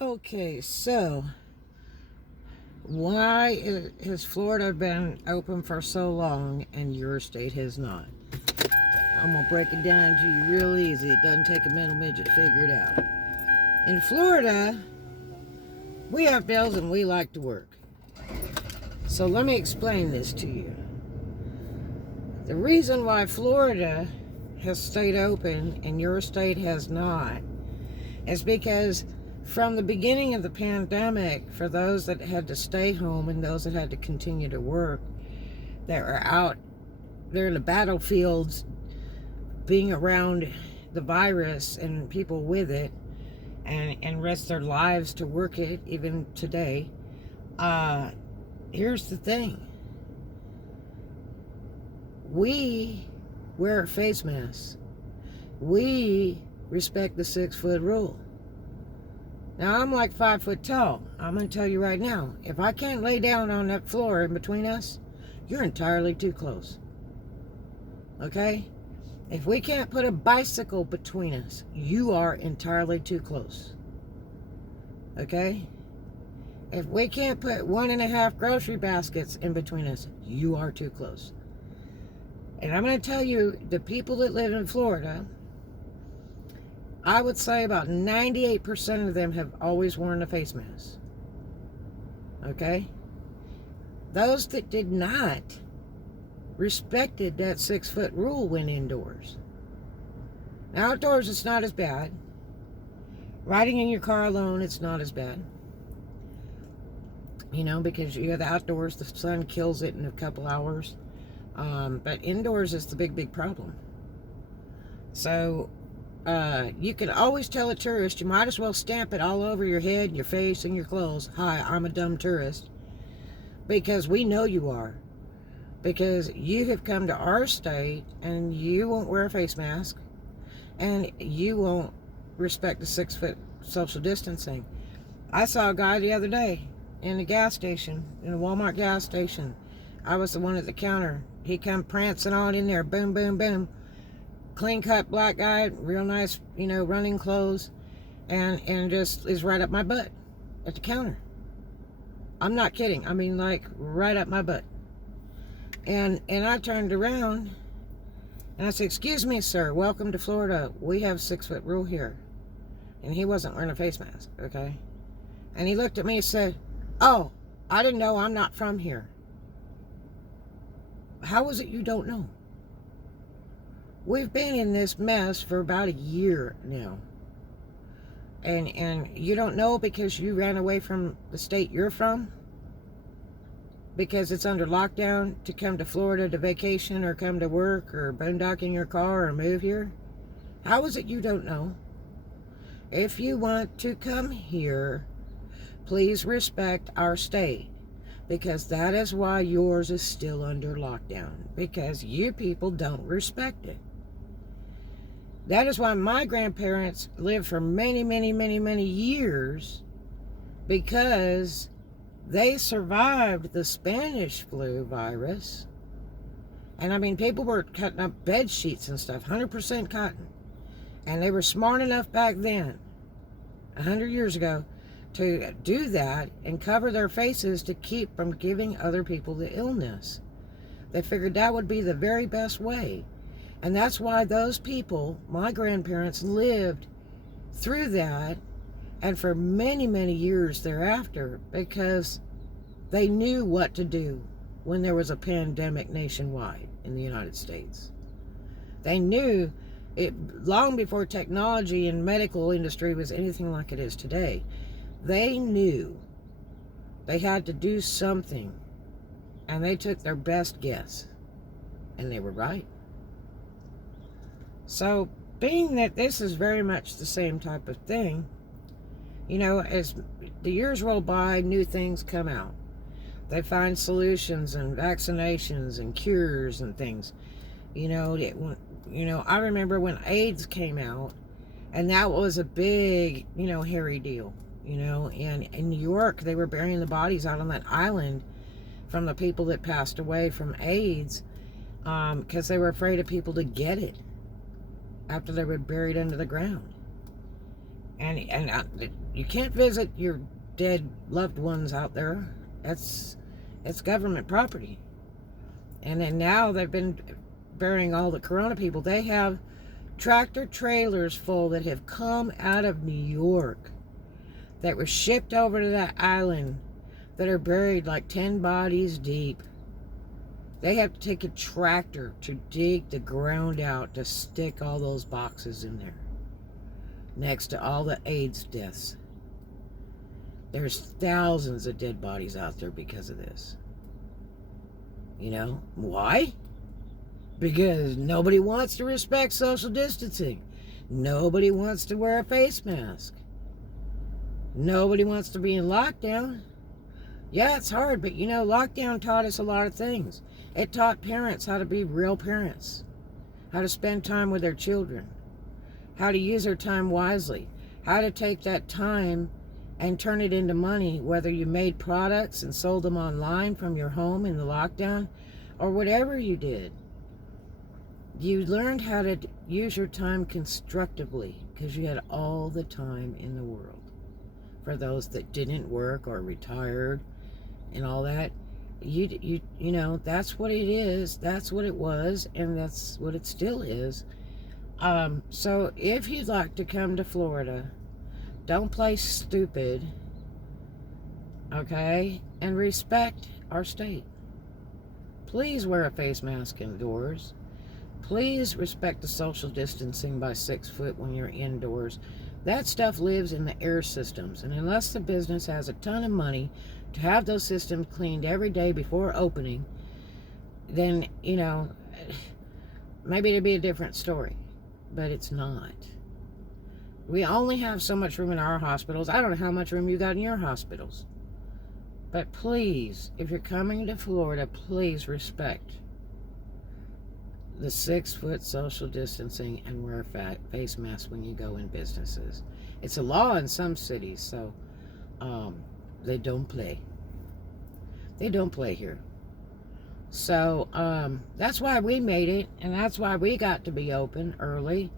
Okay, so why has Florida been open for so long and your state has not? I'm gonna break it down to you real easy. It doesn't take a mental midget to figure it out. In Florida, we have bills and we like to work. So let me explain this to you. The reason why Florida has stayed open and your state has not is because from the beginning of the pandemic, for those that had to stay home and those that had to continue to work, that were out there in the battlefields being around the virus and people with it and risk their lives to work it even today. Here's the thing. We wear face masks. We respect the 6-foot rule. Now, I'm like 5 foot tall. I'm going to tell you right now, if I can't lay down on that floor in between us, you're entirely too close. Okay? If we can't put a bicycle between us, you are entirely too close. Okay? If we can't put 1.5 grocery baskets in between us, you are too close. And I'm going to tell you, the people that live in Florida, I would say about 98% of them have always worn a face mask. Okay? Those that did not respected that 6-foot rule when indoors. Now, outdoors, it's not as bad. Riding in your car alone, it's not as bad. You know, because you have the outdoors, the sun kills it in a couple hours. But indoors is the big problem. So, you can always tell a tourist, you might as well stamp it all over your head, your face, and your clothes. Hi, I'm a dumb tourist. Because we know you are. Because you have come to our state and you won't wear a face mask. And you won't respect the 6-foot social distancing. I saw a guy the other day in a gas station, in a Walmart gas station. I was the one at the counter. He come prancing on in there, boom, boom, boom. Clean cut black guy, real nice, running clothes, and just is right up my butt at the counter. I'm not kidding. I mean, like, right up my butt. And I turned around and I said, "Excuse me, sir, welcome to Florida. We have 6-foot rule here." And he wasn't wearing a face mask, okay? And he looked at me and said, "Oh, I didn't know. I'm not from here." How is it you don't know? We've been in this mess for about a year now. And you don't know because you ran away from the state you're from? Because it's under lockdown to come to Florida to vacation or come to work or boondock in your car or move here? How is it you don't know? If you want to come here, please respect our state. Because that is why yours is still under lockdown. Because you people don't respect it. That is why my grandparents lived for many, many, many, many years, because they survived the Spanish flu virus. And I mean, people were cutting up bed sheets and stuff, 100% cotton. And they were smart enough back then, 100 years ago, to do that and cover their faces to keep from giving other people the illness. They figured that would be the very best way. And that's why those people, my grandparents, lived through that and for many, many years thereafter, because they knew what to do when there was a pandemic nationwide in the United States. They knew it long before technology and medical industry was anything like it is today. They knew they had to do something, and they took their best guess, and they were right. So, being that this is very much the same type of thing, as the years roll by, new things come out. They find solutions and vaccinations and cures and things. I remember when AIDS came out, and that was a big, hairy deal. And in New York, they were burying the bodies out on that island from the people that passed away from AIDS, because they were afraid of people to get it after they were buried under the ground. And you can't visit your dead loved ones out there. It's government property. And then now they've been burying all the corona people. They have tractor trailers full that have come out of New York that were shipped over to that island that are buried like 10 bodies deep. They have to take a tractor to dig the ground out to stick all those boxes in there, next to all the AIDS deaths. There's thousands of dead bodies out there because of this. You know, why? Because nobody wants to respect social distancing. Nobody wants to wear a face mask. Nobody wants to be in lockdown. Yeah, it's hard, but you know, lockdown taught us a lot of things. It taught parents how to be real parents, how to spend time with their children, how to use their time wisely, how to take that time and turn it into money, whether you made products and sold them online from your home in the lockdown or whatever you did. You learned how to use your time constructively because you had all the time in the world. For those that didn't work or retired and all that, you know, that's what it is, that's what it was, and that's what it still is. So if you'd like to come to Florida, don't play stupid, okay? And respect our state. Please wear a face mask indoors. Please respect the social distancing by 6 foot when you're indoors. That stuff lives in the air systems, and unless the business has a ton of money to have those systems cleaned every day before opening, then, you know, maybe it'd be a different story, but it's not. We only have so much room in our hospitals. I don't know how much room you got in your hospitals, but please, if you're coming to Florida, please respect the 6 foot social distancing and wear a face mask when you go in businesses. It's a law in some cities, so they don't play. They don't play here. So that's why we made it, and that's why we got to be open early.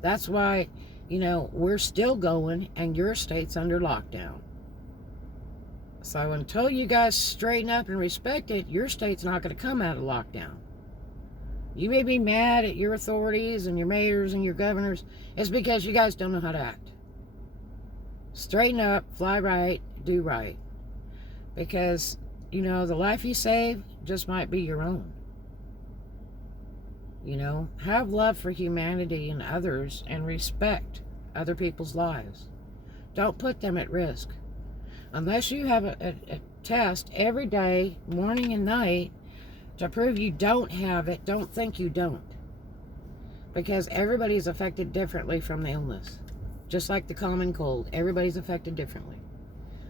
That's why, you know, we're still going and your state's under lockdown. So until you guys straighten up and respect it, your state's not going to come out of lockdown. You may be mad at your authorities and your mayors and your governors. It's because you guys don't know how to act. Straighten up, fly right, do right. Because, you know, the life you save just might be your own. You know, have love for humanity and others and respect other people's lives. Don't put them at risk. Unless you have a test every day, morning and night, to prove you don't have it, don't think you don't. Because everybody's affected differently from the illness. Just like the common cold, everybody's affected differently.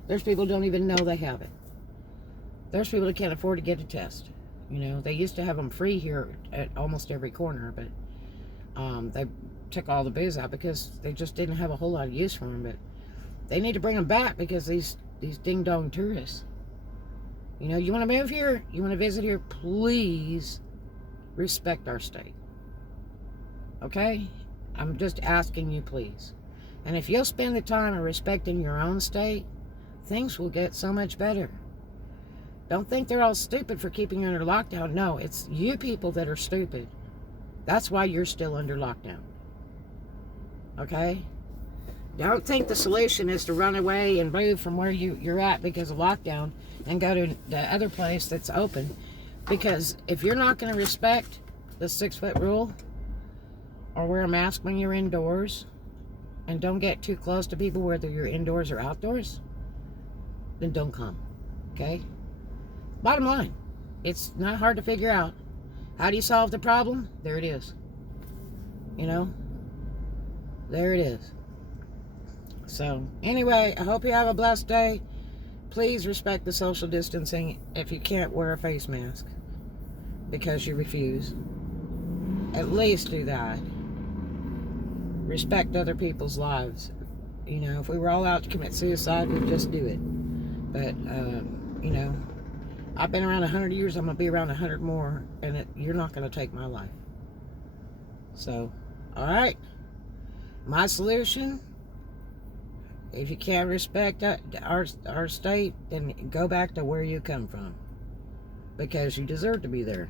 There's people who don't even know they have it. There's people that can't afford to get a test. You know, they used to have them free here at almost every corner, but they took all the booze out because they just didn't have a whole lot of use for them. But they need to bring them back because these ding-dong tourists, you know, you want to move here, you want to visit here, please respect our state. Okay? I'm just asking you, please. And if you'll spend the time of respecting your own state, things will get so much better. Don't think they're all stupid for keeping you under lockdown. No, it's you people that are stupid. That's why you're still under lockdown. Okay? Don't think the solution is to run away and move from where you're at because of lockdown and go to the other place that's open. Because if you're not going to respect the 6 foot rule or wear a mask when you're indoors and don't get too close to people whether you're indoors or outdoors, then don't come. Okay? Bottom line, it's not hard to figure out. How do you solve the problem? There it is. You know? There it is. So, anyway, I hope you have a blessed day. Please respect the social distancing if you can't wear a face mask because you refuse. At least do that. Respect other people's lives. You know, if we were all out to commit suicide, we'd just do it. But, you know, I've been around 100 years, I'm going to be around 100 more, and you're not going to take my life. So, all right. My solution, if you can't respect our state, then go back to where you come from, because you deserve to be there.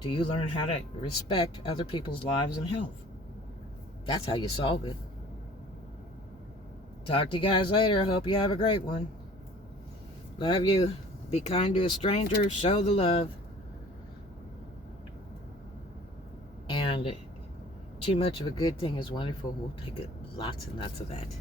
Do you learn how to respect other people's lives and health? That's how you solve it. Talk to you guys later. Hope you have a great one. Love you. Be kind to a stranger. Show the love. And too much of a good thing is wonderful. We'll take lots and lots of that.